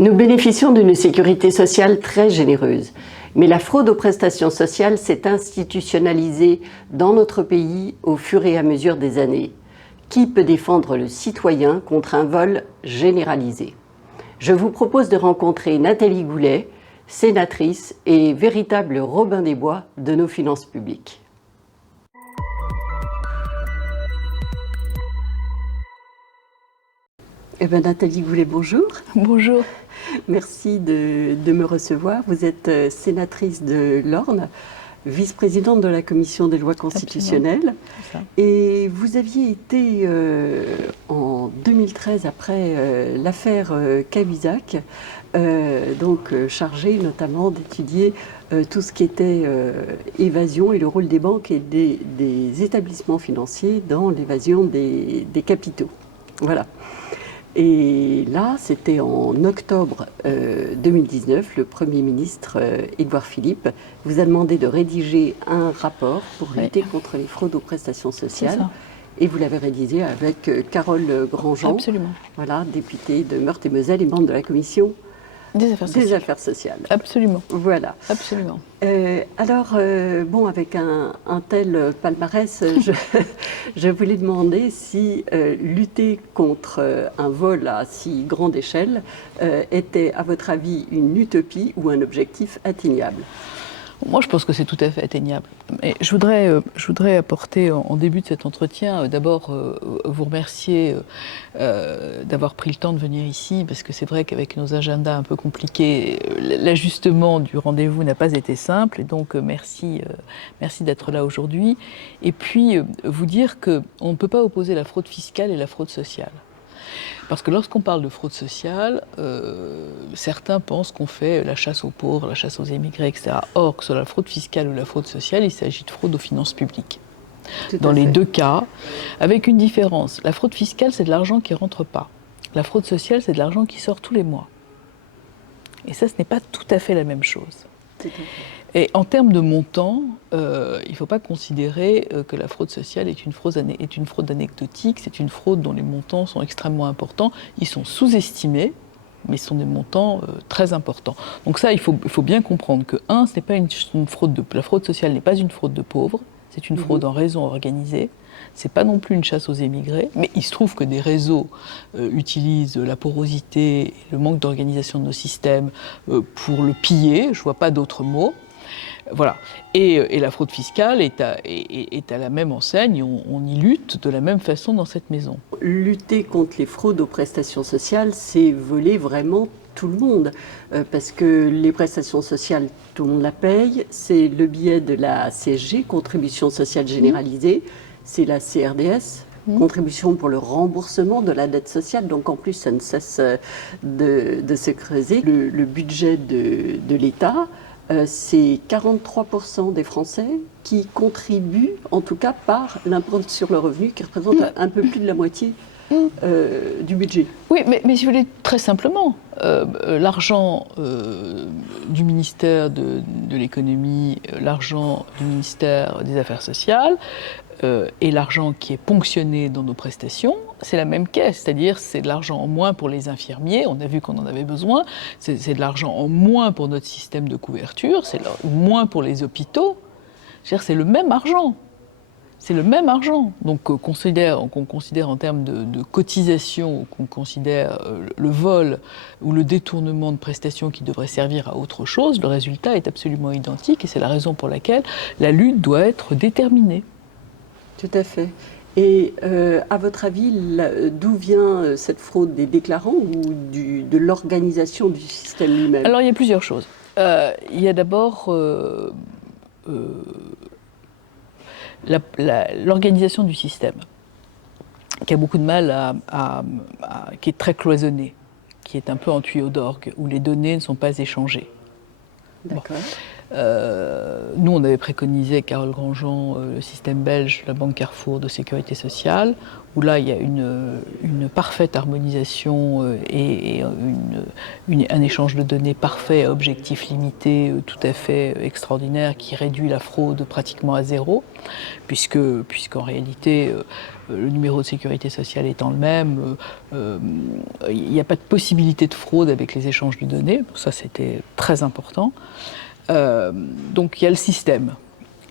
Nous bénéficions d'une sécurité sociale très généreuse, mais la fraude aux prestations sociales s'est institutionnalisée dans notre pays au fur et à mesure des années. Qui peut défendre le citoyen contre un vol généralisé? Je vous propose de rencontrer Nathalie Goulet, sénatrice et véritable Robin des Bois de nos finances publiques. Nathalie Goulet, bonjour. Bonjour. Merci de me recevoir. Vous êtes sénatrice de l'Orne, vice-présidente de la Commission des lois constitutionnelles. Et vous aviez été en 2013, après l'affaire Cahuzac, chargée notamment d'étudier tout ce qui était évasion et le rôle des banques et des établissements financiers dans l'évasion des capitaux. Voilà. Et là, c'était en octobre 2019, le Premier ministre Édouard Philippe vous a demandé de rédiger un rapport pour lutter contre les fraudes aux prestations sociales. Et vous l'avez rédigé avec Carole Grandjean, voilà, députée de Meurthe-et-Moselle et membre de la Commission des affaires sociales. Absolument. Voilà. Absolument. Avec un tel palmarès, je voulais demander si lutter contre un vol à si grande échelle était, à votre avis, une utopie ou un objectif atteignable? Moi, je pense que c'est tout à fait atteignable. Mais je voudrais apporter en début de cet entretien, d'abord vous remercier d'avoir pris le temps de venir ici, parce que c'est vrai qu'avec nos agendas un peu compliqués, l'ajustement du rendez-vous n'a pas été simple, et donc merci d'être là aujourd'hui. Et puis, vous dire qu'on ne peut pas opposer la fraude fiscale et la fraude sociale. Parce que lorsqu'on parle de fraude sociale, certains pensent qu'on fait la chasse aux pauvres, la chasse aux émigrés, etc. Or, que ce soit la fraude fiscale ou la fraude sociale, il s'agit de fraude aux finances publiques. Dans les deux cas, avec une différence. La fraude fiscale, c'est de l'argent qui ne rentre pas. La fraude sociale, c'est de l'argent qui sort tous les mois. Et ça, ce n'est pas tout à fait la même chose. Et en termes de montant, il ne faut pas considérer que la fraude sociale est une fraude anecdotique, c'est une fraude dont les montants sont extrêmement importants. Ils sont sous-estimés, mais ce sont des montants très importants. Donc ça, il faut bien comprendre que, ce n'est pas une fraude la fraude sociale n'est pas une fraude de pauvres, c'est une fraude en réseau organisé. C'est pas non plus une chasse aux émigrés, mais il se trouve que des réseaux utilisent la porosité, le manque d'organisation de nos systèmes pour le piller, je vois pas d'autres mots. Voilà. Et la fraude fiscale est à la même enseigne, on y lutte de la même façon dans cette maison. Lutter contre les fraudes aux prestations sociales, c'est voler vraiment tout le monde, parce que les prestations sociales, tout le monde la paye, c'est le biais de la CSG, contribution sociale généralisée, c'est la CRDS, contribution pour le remboursement de la dette sociale, donc en plus ça ne cesse de se creuser. Le budget de l'État, c'est 43% des Français qui contribuent, en tout cas par l'impôt sur le revenu, qui représente un peu plus de la moitié du budget. Oui, mais si vous voulez, très simplement, l'argent du ministère de l'économie, l'argent du ministère des Affaires sociales, et l'argent qui est ponctionné dans nos prestations, c'est la même caisse, c'est-à-dire c'est de l'argent en moins pour les infirmiers, on a vu qu'on en avait besoin, c'est de l'argent en moins pour notre système de couverture, c'est moins pour les hôpitaux, c'est le même argent. C'est le même argent. Donc qu'on considère en termes de cotisation, qu'on considère le vol ou le détournement de prestations qui devraient servir à autre chose, le résultat est absolument identique et c'est la raison pour laquelle la lutte doit être déterminée. Tout à fait. Et à votre avis, d'où vient cette fraude, des déclarants ou de l'organisation du système lui-même? Alors il y a plusieurs choses. Il y a d'abord l'organisation du système, qui a beaucoup de mal qui est très cloisonnée, qui est un peu en tuyau d'orgue, où les données ne sont pas échangées. D'accord. Nous, on avait préconisé, Carole Grandjean, le système belge, la Banque Carrefour de sécurité sociale, où là, il y a une parfaite harmonisation et un échange de données parfait, à objectif limité, tout à fait extraordinaire, qui réduit la fraude pratiquement à zéro, puisqu'en réalité, le numéro de sécurité sociale étant le même, il n'y a pas de possibilité de fraude avec les échanges de données. Ça, c'était très important. Donc il y a le système.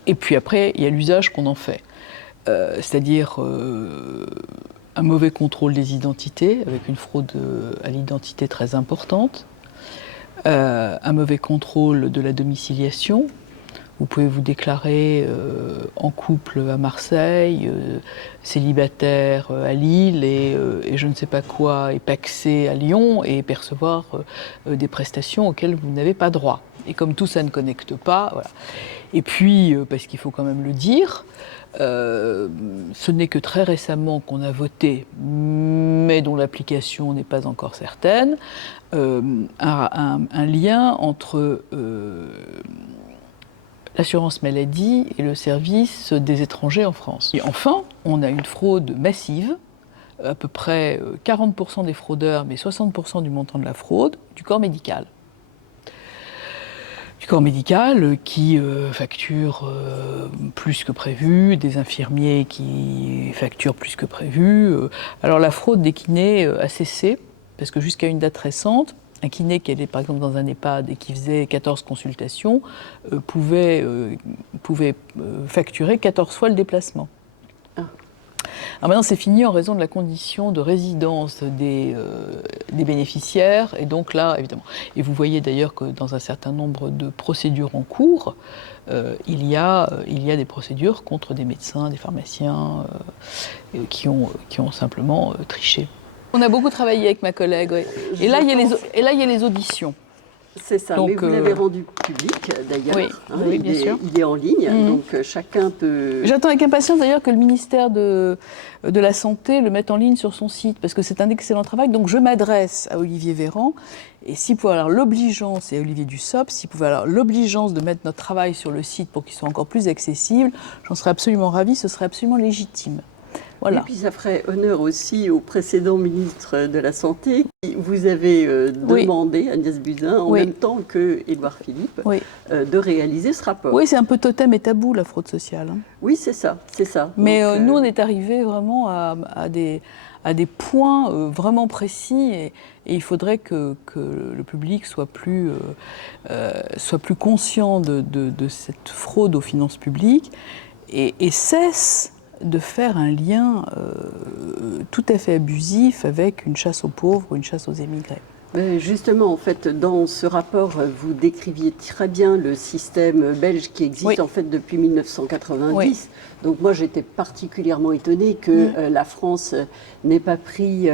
Et puis après, il y a l'usage qu'on en fait. C'est-à-dire un mauvais contrôle des identités, avec une fraude à l'identité très importante. Un mauvais contrôle de la domiciliation. Vous pouvez vous déclarer en couple à Marseille, célibataire à Lille et je ne sais pas quoi, et pacsé à Lyon et percevoir des prestations auxquelles vous n'avez pas droit. Et comme tout ça ne connecte pas, voilà. Et puis, parce qu'il faut quand même le dire, ce n'est que très récemment qu'on a voté, mais dont l'application n'est pas encore certaine, un lien entre l'assurance maladie et le service des étrangers en France. Et enfin, on a une fraude massive, à peu près 40% des fraudeurs, mais 60% du montant de la fraude, du corps médical. Du corps médical qui facture plus que prévu, des infirmiers qui facturent plus que prévu. Alors la fraude des kinés a cessé, parce que jusqu'à une date récente, un kiné qui allait par exemple dans un EHPAD et qui faisait 14 consultations pouvait facturer 14 fois le déplacement. Alors maintenant c'est fini en raison de la condition de résidence des bénéficiaires, et donc là évidemment. Et vous voyez d'ailleurs que dans un certain nombre de procédures en cours, il y a des procédures contre des médecins, des pharmaciens qui ont simplement triché. On a beaucoup travaillé avec ma collègue, oui. Et là, il y a les auditions. C'est ça, donc, mais vous l'avez rendu public d'ailleurs. Oui, oui, bien sûr. Il est en ligne, donc chacun peut... J'attends avec impatience d'ailleurs que le ministère de la Santé le mette en ligne sur son site, parce que c'est un excellent travail. Donc je m'adresse à Olivier Véran, et s'il pouvait avoir l'obligeance, et à Olivier Dussopt, s'il pouvait avoir l'obligeance de mettre notre travail sur le site pour qu'il soit encore plus accessible, j'en serais absolument ravie, ce serait absolument légitime. Voilà. Et puis ça ferait honneur aussi au précédent ministre de la Santé. Vous avez demandé, Agnès Buzyn, en même temps que Édouard Philippe, de réaliser ce rapport. Oui, c'est un peu totem et tabou, la fraude sociale. Oui, c'est ça, c'est ça. Mais donc, nous, on est arrivés vraiment à des points vraiment précis, et il faudrait que le public soit plus conscient de cette fraude aux finances publiques et cesse de faire un lien tout à fait abusif avec une chasse aux pauvres ou une chasse aux émigrés. Justement, en fait, dans ce rapport, vous décriviez très bien le système belge qui existe en fait depuis 1990. Oui. Donc moi, j'étais particulièrement étonnée que la France n'ait pas pris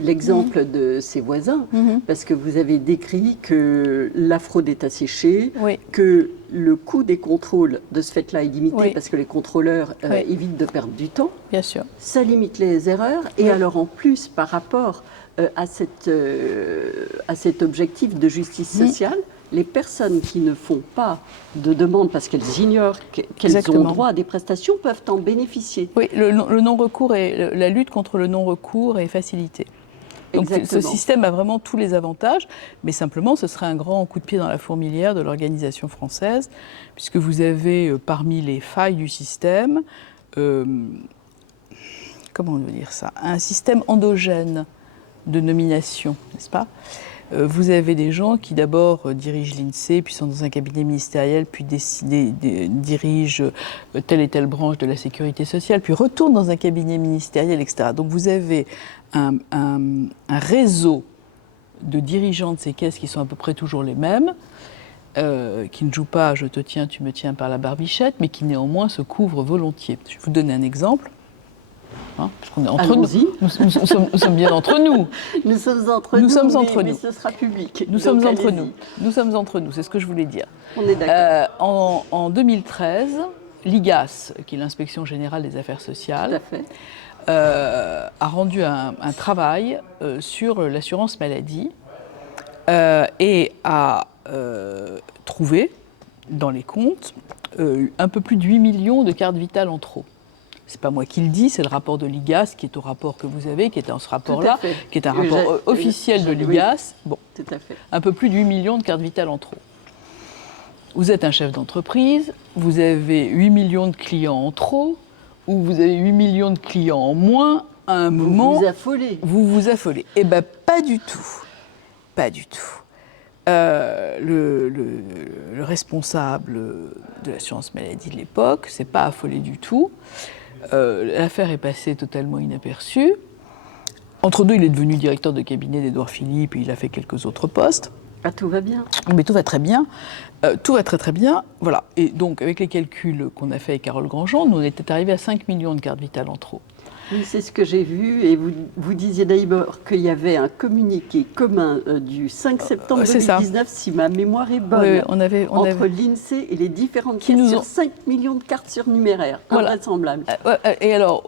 l'exemple de ses voisins, parce que vous avez décrit que la fraude est asséchée, que le coût des contrôles de ce fait-là est limité, parce que les contrôleurs évitent de perdre du temps. Bien sûr. Ça limite les erreurs. Et alors en plus, par rapport à cet objectif de justice sociale, les personnes qui ne font pas de demande parce qu'elles ignorent qu'elles ont droit à des prestations peuvent en bénéficier. Oui, le non-recours et la lutte contre le non-recours est facilitée. Donc ce système a vraiment tous les avantages, mais simplement ce serait un grand coup de pied dans la fourmilière de l'organisation française, puisque vous avez parmi les failles du système, comment on veut dire ça, un système endogène de nomination, n'est-ce pas ? Vous avez des gens qui d'abord dirigent l'INSEE, puis sont dans un cabinet ministériel, puis dirigent telle et telle branche de la sécurité sociale, puis retournent dans un cabinet ministériel, etc. Donc vous avez un réseau de dirigeants de ces caisses qui sont à peu près toujours les mêmes, qui ne jouent pas « je te tiens, tu me tiens » par la barbichette, mais qui néanmoins se couvrent volontiers. Je vais vous donner un exemple. Hein, parce qu'on est entre nous. Nous sommes bien entre nous. Nous sommes entre nous, mais ce sera public. Nous sommes entre nous. Nous sommes entre nous, c'est ce que je voulais dire. On est d'accord. En 2013, l'IGAS, qui est l'Inspection Générale des Affaires Sociales, a rendu un travail sur l'assurance maladie et a trouvé dans les comptes un peu plus de 8 millions de cartes vitales en trop. C'est pas moi qui le dis, c'est le rapport de l'IGAS qui est au rapport que vous avez, qui est dans ce rapport-là, qui est un rapport officiel de l'IGAS. Bon, tout à fait. Un peu plus de 8 millions de cartes vitales en trop. Vous êtes un chef d'entreprise, vous avez 8 millions de clients en trop, où vous avez 8 millions de clients en moins, à un moment... Vous vous affolez. Vous vous affolez. Eh bien, pas du tout. Pas du tout. Le responsable de l'assurance maladie de l'époque s'est pas affolé du tout. L'affaire est passée totalement inaperçue. Entre deux, il est devenu directeur de cabinet d'Édouard Philippe et il a fait quelques autres postes. Ah, tout va bien. Mais tout va très bien. Tout va très très bien. Voilà. Et donc, avec les calculs qu'on a fait avec Carole Grandjean, nous on était arrivés à 5 millions de cartes vitales en trop. Oui, c'est ce que j'ai vu. Et vous disiez d'abord qu'il y avait un communiqué commun du 5 septembre 2019, si ma mémoire est bonne, oui, entre l'INSEE et les différentes caisses sur 5 millions de cartes surnuméraires. Voilà. Invraisemblable. Et alors,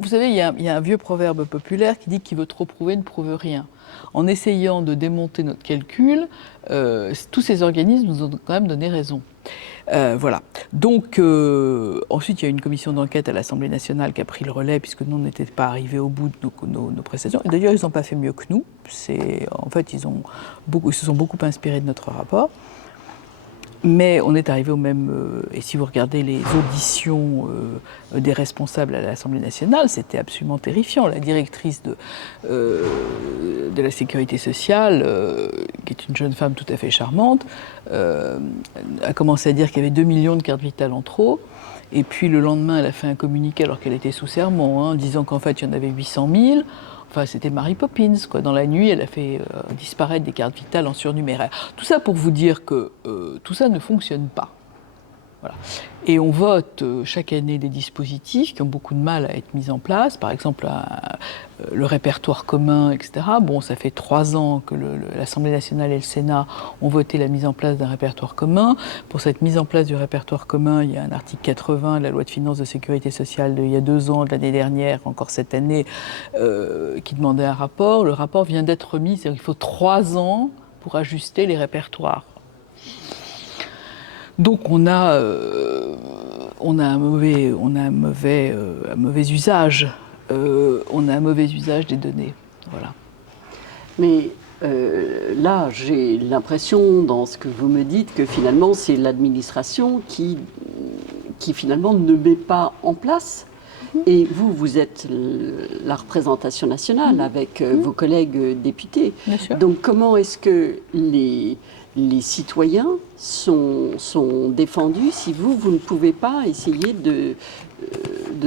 vous savez, il y a un vieux proverbe populaire qui dit qui veut trop prouver ne prouve rien. En essayant de démonter notre calcul, tous ces organismes nous ont quand même donné raison. Voilà. Donc, ensuite, il y a une commission d'enquête à l'Assemblée nationale qui a pris le relais, puisque nous, on n'était pas arrivés au bout de nos prestations. Et d'ailleurs, ils n'ont pas fait mieux que nous. En fait, ils se sont beaucoup inspirés de notre rapport. Mais on est arrivé au même... et si vous regardez les auditions des responsables à l'Assemblée nationale, c'était absolument terrifiant. La directrice de la Sécurité sociale, qui est une jeune femme tout à fait charmante, a commencé à dire qu'il y avait 2 millions de cartes vitales en trop. Et puis le lendemain, elle a fait un communiqué, alors qu'elle était sous serment, disant qu'en fait, il y en avait 800 000. Enfin, c'était Mary Poppins, quoi. Dans la nuit, elle a fait disparaître des cartes vitales en surnuméraire. Tout ça pour vous dire que tout ça ne fonctionne pas. Voilà. Et on vote chaque année des dispositifs qui ont beaucoup de mal à être mis en place. Par exemple, le répertoire commun, etc. Bon, ça fait 3 ans que l'Assemblée nationale et le Sénat ont voté la mise en place d'un répertoire commun. Pour cette mise en place du répertoire commun, il y a un article 80 de la loi de finances de sécurité sociale d'il y a 2 ans, de l'année dernière, encore cette année, qui demandait un rapport. Le rapport vient d'être remis, c'est-à-dire qu'il faut 3 ans pour ajuster les répertoires. Donc on a un mauvais usage. On a un mauvais usage des données. Voilà. Mais là, j'ai l'impression, dans ce que vous me dites, que finalement, c'est l'administration qui finalement ne met pas en place. Et vous êtes la représentation nationale avec vos collègues députés. Bien sûr. Donc comment est-ce que les citoyens sont défendus si vous ne pouvez pas essayer de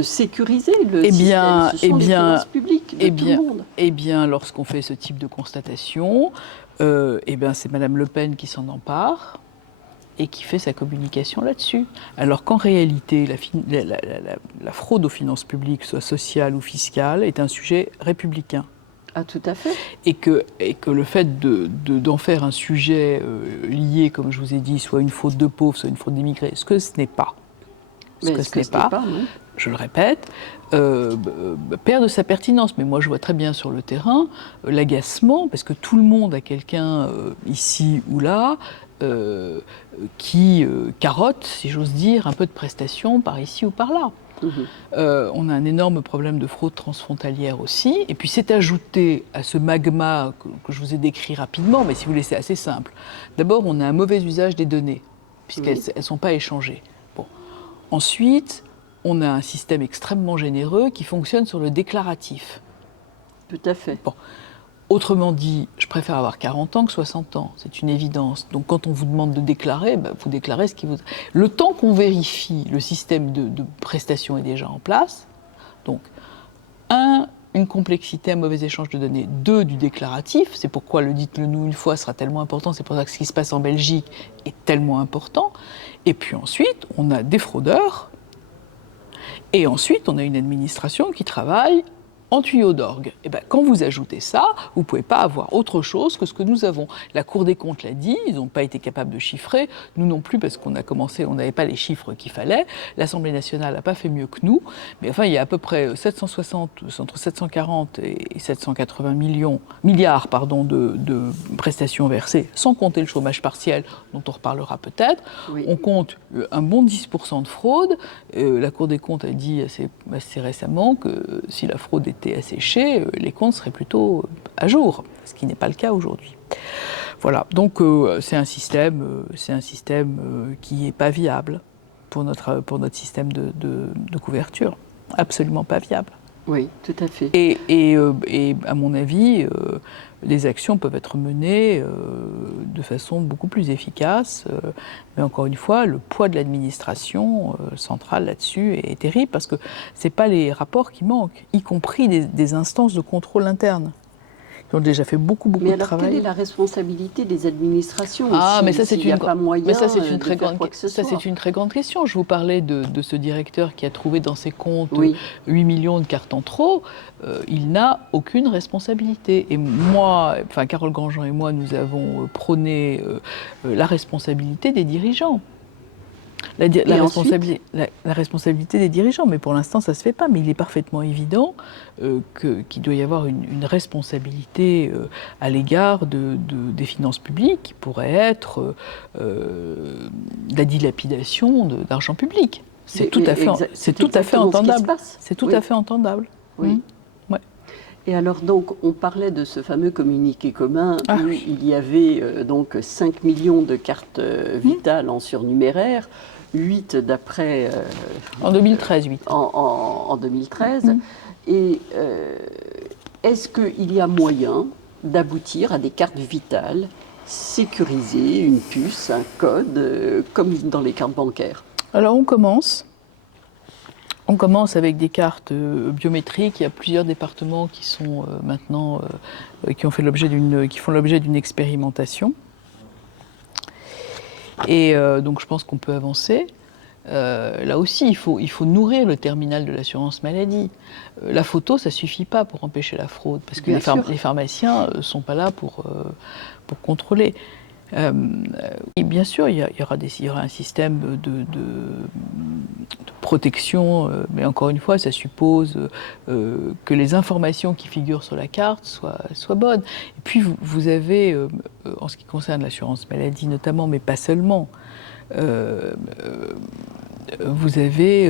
sécuriser le système? Ce sont les finances publiques de tout le monde. Eh bien, lorsqu'on fait ce type de constatation, c'est Madame Le Pen qui s'en empare et qui fait sa communication là-dessus. Alors qu'en réalité, la fraude aux finances publiques, soit sociale ou fiscale, est un sujet républicain. Ah, tout à fait. Et que le fait d'en faire un sujet lié, comme je vous ai dit, soit une faute de pauvres, soit une faute d'immigrés, ce que ce n'est pas. Ce n'est pas, je le répète, perd de sa pertinence. Mais moi, je vois très bien sur le terrain l'agacement, parce que tout le monde a quelqu'un ici ou là qui carotte, si j'ose dire, un peu de prestations par ici ou par là. On a un énorme problème de fraude transfrontalière aussi, et puis c'est ajouté à ce magma que je vous ai décrit rapidement, mais si vous voulez, c'est assez simple. D'abord, on a un mauvais usage des données, puisqu'elles ne sont pas échangées. Bon. Ensuite, on a un système extrêmement généreux qui fonctionne sur le déclaratif. Tout à fait. Bon. Autrement dit, je préfère avoir 40 ans que 60 ans, c'est une évidence. Donc quand on vous demande de déclarer, vous déclarez ce qui vous... Le temps qu'on vérifie, le système de prestation est déjà en place. Donc, une complexité, un mauvais échange de données. 2, du déclaratif, c'est pourquoi le dites-le nous une fois sera tellement important, c'est pour ça que ce qui se passe en Belgique est tellement important. Et puis ensuite, on a des fraudeurs, et ensuite, on a une administration qui travaille en tuyau d'orgue. Et quand vous ajoutez ça, vous ne pouvez pas avoir autre chose que ce que nous avons. La Cour des comptes l'a dit, ils n'ont pas été capables de chiffrer, nous non plus, parce qu'on a commencé, on n'avait pas les chiffres qu'il fallait. L'Assemblée nationale n'a pas fait mieux que nous, mais enfin, il y a à peu près entre 740 et 780 milliards de prestations versées, sans compter le chômage partiel, dont on reparlera peut-être. Oui. On compte un bon 10% de fraude. La Cour des comptes a dit assez récemment que si la fraude était asséchée, les comptes seraient plutôt à jour, ce qui n'est pas le cas aujourd'hui. Voilà, donc c'est un système qui n'est pas viable pour notre système de couverture. Absolument pas viable. Oui, tout à fait. Et à mon avis, les actions peuvent être menées de façon beaucoup plus efficace. Mais encore une fois, le poids de l'administration centrale là-dessus est terrible parce que ce n'est pas les rapports qui manquent, y compris des instances de contrôle interne. Ils ont déjà fait beaucoup de travail. Mais alors, quelle est la responsabilité des administrations mais ça, c'est c'est une très grande question. Je vous parlais de ce directeur qui a trouvé dans ses comptes 8 millions de cartes en trop. Il n'a aucune responsabilité. Et moi, Carole Grandjean et moi, nous avons prôné la responsabilité des dirigeants. La responsabilité des dirigeants, mais pour l'instant ça ne se fait pas. Mais il est parfaitement évident qu'il doit y avoir une responsabilité à l'égard des finances publiques qui pourrait être la dilapidation d'argent public. C'est tout à fait entendable. C'est tout à fait entendable. Oui. Ouais. Et alors donc, on parlait de ce fameux communiqué commun où il y avait donc 5 millions de cartes vitales en surnuméraire, 8 d'après... en 2013, 8. En 2013. Et est-ce qu'il y a moyen d'aboutir à des cartes vitales sécurisées, une puce, un code, comme dans les cartes bancaires? Alors on commence. On commence avec des cartes biométriques. Il y a plusieurs départements qui sont maintenant qui font l'objet d'une expérimentation. Et donc je pense qu'on peut avancer. Là aussi, il faut nourrir le terminal de l'assurance maladie. La photo, ça suffit pas pour empêcher la fraude, parce que les pharmaciens sont pas là pour contrôler. Et bien sûr, il y aura un système de protection, mais encore une fois, ça suppose que les informations qui figurent sur la carte soient bonnes. Et puis, vous avez, en ce qui concerne l'assurance maladie notamment, mais pas seulement, vous avez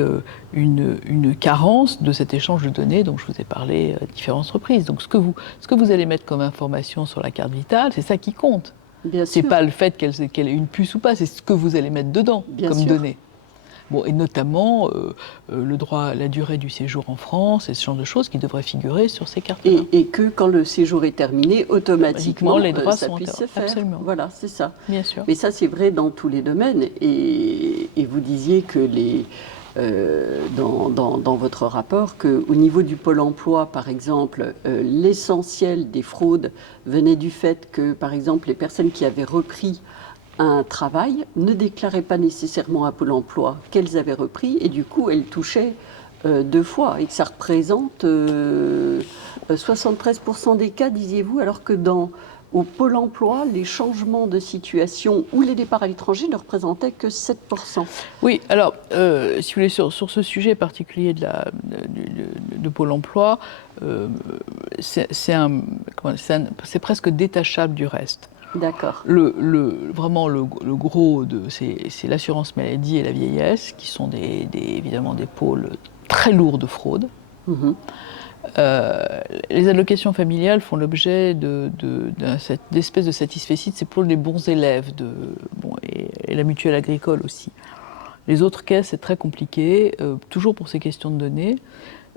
une carence de cet échange de données dont je vous ai parlé à différentes reprises. Donc, ce que vous allez mettre comme information sur la carte vitale, c'est ça qui compte. C'est pas le fait qu'elle ait une puce ou pas, c'est ce que vous allez mettre dedans comme données. Bon, et notamment le droit, la durée du séjour en France et ce genre de choses qui devraient figurer sur ces cartes-là. Et que quand le séjour est terminé, automatiquement, les droits ça puisse se faire. Absolument. Voilà, c'est ça. Bien sûr. Mais ça, c'est vrai dans tous les domaines. Et vous disiez que dans votre rapport qu'au niveau du Pôle emploi, par exemple, l'essentiel des fraudes venait du fait que, par exemple, les personnes qui avaient repris un travail ne déclaraient pas nécessairement à Pôle emploi qu'elles avaient repris et du coup elles touchaient 2 fois et que ça représente 73% des cas, disiez-vous, alors que au Pôle emploi, les changements de situation ou les départs à l'étranger ne représentaient que 7%. Oui, alors, si vous voulez, sur ce sujet particulier de Pôle emploi, c'est presque détachable du reste. D'accord. Vraiment, le gros, c'est l'assurance maladie et la vieillesse, qui sont évidemment des pôles très lourds de fraude. Les allocations familiales font l'objet d'espèces de satisfecit, c'est pour les bons élèves, et la mutuelle agricole aussi. Les autres caisses, c'est très compliqué, toujours pour ces questions de données.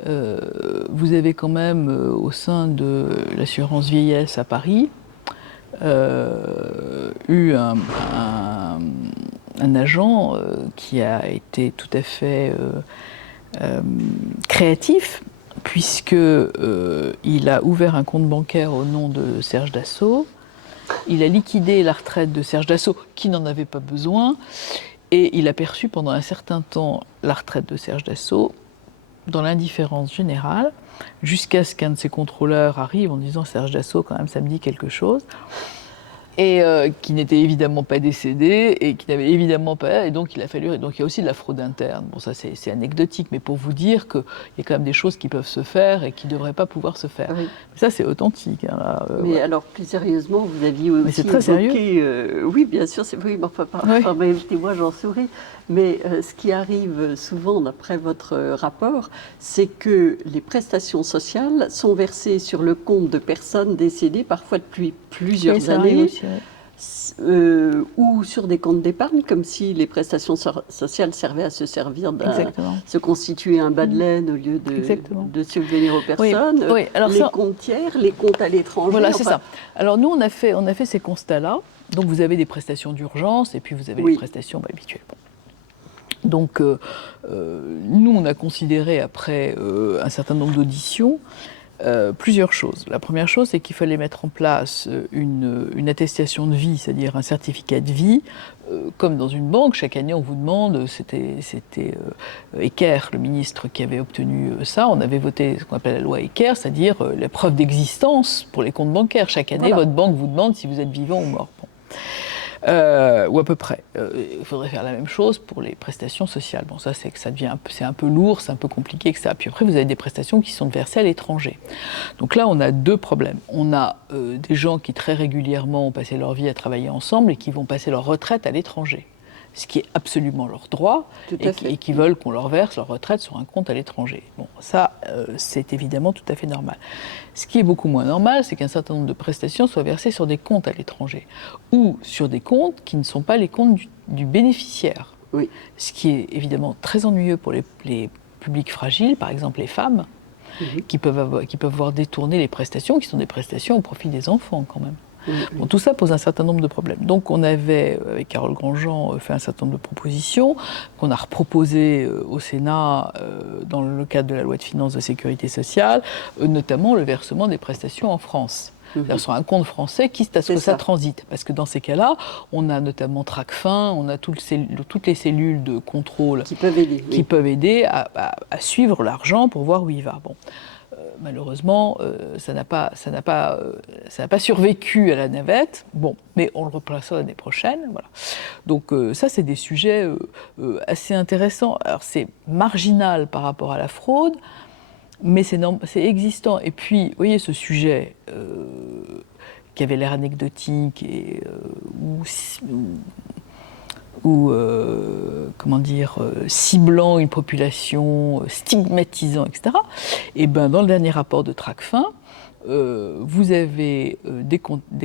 Vous avez quand même, au sein de l'assurance vieillesse à Paris, eu un agent qui a été tout à fait créatif, puisqu'il a ouvert un compte bancaire au nom de Serge Dassault, il a liquidé la retraite de Serge Dassault, qui n'en avait pas besoin, et il a perçu pendant un certain temps la retraite de Serge Dassault dans l'indifférence générale, jusqu'à ce qu'un de ses contrôleurs arrive en disant « Serge Dassault, quand même, ça me dit quelque chose ». Et qui n'était évidemment pas décédé, et qui n'avait évidemment pas... Et donc, il y a aussi de la fraude interne. Bon, ça, c'est anecdotique, mais pour vous dire qu'il y a quand même des choses qui peuvent se faire et qui ne devraient pas pouvoir se faire. Oui. Ça, c'est authentique. Hein, là, mais alors, plus sérieusement, vous aviez aussi c'est très évoqué... sérieux. Oui, bien sûr, c'est oui, mais enfin, moi, j'en souris. Mais ce qui arrive souvent, d'après votre rapport, c'est que les prestations sociales sont versées sur le compte de personnes décédées, parfois depuis plusieurs années. Aussi, oui. ou sur des comptes d'épargne, comme si les prestations sociales servaient à se servir se constituer un bas de laine au lieu de subvenir aux personnes. Oui. Alors les comptes tiers, les comptes à l'étranger. Voilà, c'est ça. Alors nous, on a fait ces constats-là. Donc vous avez des prestations d'urgence et puis vous avez les prestations habituelles. Donc nous, on a considéré après un certain nombre d'auditions plusieurs choses. La première chose, c'est qu'il fallait mettre en place une attestation de vie, c'est-à-dire un certificat de vie. Comme dans une banque, chaque année on vous demande, c'était Ecker, le ministre, qui avait obtenu ça, on avait voté ce qu'on appelle la loi Ecker, c'est-à-dire la preuve d'existence pour les comptes bancaires. Chaque année, votre banque vous demande si vous êtes vivant ou mort. Bon. Ou à peu près. Il faudrait faire la même chose pour les prestations sociales. Bon, ça, c'est que ça devient c'est un peu lourd, c'est un peu compliqué, etc. Puis après, vous avez des prestations qui sont versées à l'étranger. Donc là, on a deux problèmes. On a des gens qui très régulièrement ont passé leur vie à travailler ensemble et qui vont passer leur retraite à l'étranger, ce qui est absolument leur droit, et qui veulent qu'on leur verse leur retraite sur un compte à l'étranger. Bon, ça, c'est évidemment tout à fait normal. Ce qui est beaucoup moins normal, c'est qu'un certain nombre de prestations soient versées sur des comptes à l'étranger, ou sur des comptes qui ne sont pas les comptes du bénéficiaire. Oui. Ce qui est évidemment très ennuyeux pour les publics fragiles, par exemple les femmes, qui peuvent voir détourner les prestations, qui sont des prestations au profit des enfants quand même. Bon, tout ça pose un certain nombre de problèmes. Donc on avait, avec Carole Grandjean, fait un certain nombre de propositions qu'on a reproposées au Sénat dans le cadre de la loi de finances de sécurité sociale, notamment le versement des prestations en France. C'est-à-dire sur un compte français, quitte à ce que ça transite. Parce que dans ces cas-là, on a notamment Tracfin, on a toutes les cellules de contrôle qui peuvent aider à suivre l'argent pour voir où il va. Bon. Malheureusement, ça n'a pas survécu à la navette. Bon, mais on le replacera l'année prochaine. Voilà. Donc ça, c'est des sujets assez intéressants. Alors c'est marginal par rapport à la fraude, mais c'est existant. Et puis, vous voyez, ce sujet qui avait l'air anecdotique et ciblant une population, stigmatisant, etc. Et ben, dans le dernier rapport de Tracfin, vous avez des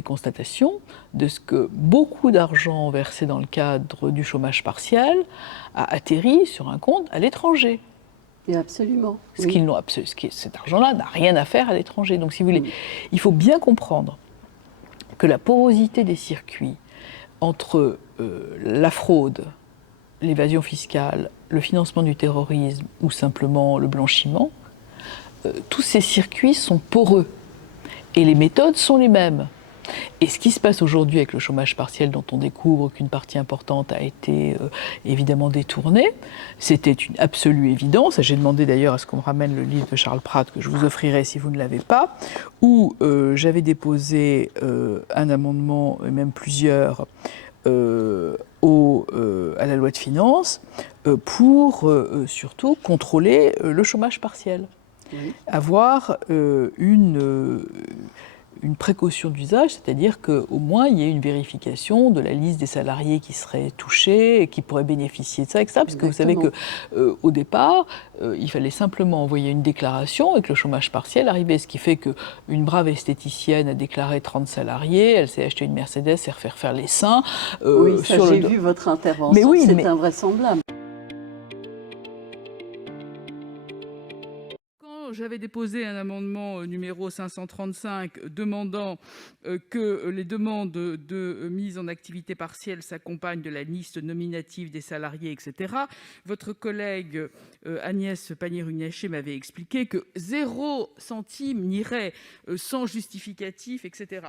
constatations de ce que beaucoup d'argent versé dans le cadre du chômage partiel a atterri sur un compte à l'étranger. Et absolument. Cet argent-là n'a rien à faire à l'étranger. Donc, si vous voulez, il faut bien comprendre que la porosité des circuits entre la fraude, l'évasion fiscale, le financement du terrorisme ou simplement le blanchiment, tous ces circuits sont poreux et les méthodes sont les mêmes. Et ce qui se passe aujourd'hui avec le chômage partiel, dont on découvre qu'une partie importante a été évidemment détournée, c'était une absolue évidence. J'ai demandé d'ailleurs à ce qu'on me ramène le livre de Charles Pratt, que je vous offrirai si vous ne l'avez pas, où j'avais déposé un amendement, et même plusieurs, à la loi de finances, pour surtout contrôler le chômage partiel. Avoir une précaution d'usage, c'est-à-dire qu'au moins il y ait une vérification de la liste des salariés qui seraient touchés et qui pourraient bénéficier de ça, etc. Parce que vous savez qu'au départ, il fallait simplement envoyer une déclaration et que le chômage partiel arrivait. Ce qui fait qu'une brave esthéticienne a déclaré 30 salariés, elle s'est acheté une Mercedes, s'est refait faire les seins. Oui, ça, j'ai vu votre intervention, c'est invraisemblable. J'avais déposé un amendement numéro 535 demandant que les demandes de mise en activité partielle s'accompagnent de la liste nominative des salariés, etc. Votre collègue Agnès Pannier-Runacher m'avait expliqué que 0 centime n'irait sans justificatif, etc.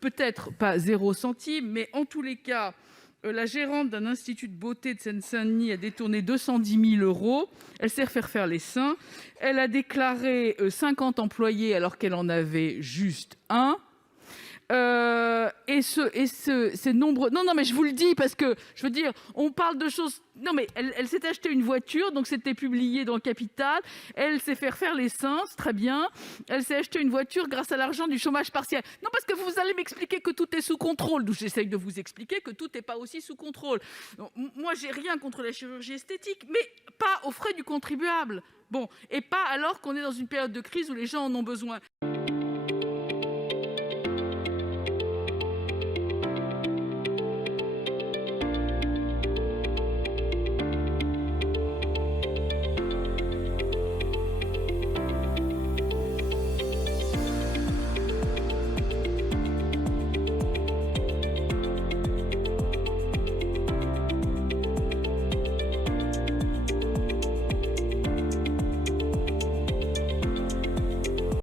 Peut-être pas 0 centime, mais en tous les cas, la gérante d'un institut de beauté de Seine-Saint-Denis a détourné 210 000 €. Elle s'est refait faire les seins. Elle a déclaré 50 employés alors qu'elle en avait juste un. Ces nombreux... Non, mais je vous le dis parce que, je veux dire, on parle de choses... Non, mais elle s'est acheté une voiture, donc c'était publié dans le Capital. Elle s'est fait refaire les seins, c'est très bien. Elle s'est acheté une voiture grâce à l'argent du chômage partiel. Non, parce que vous allez m'expliquer que tout est sous contrôle. Donc j'essaye de vous expliquer que tout n'est pas aussi sous contrôle. Donc, moi, j'ai rien contre la chirurgie esthétique, mais pas aux frais du contribuable. Bon, et pas alors qu'on est dans une période de crise où les gens en ont besoin.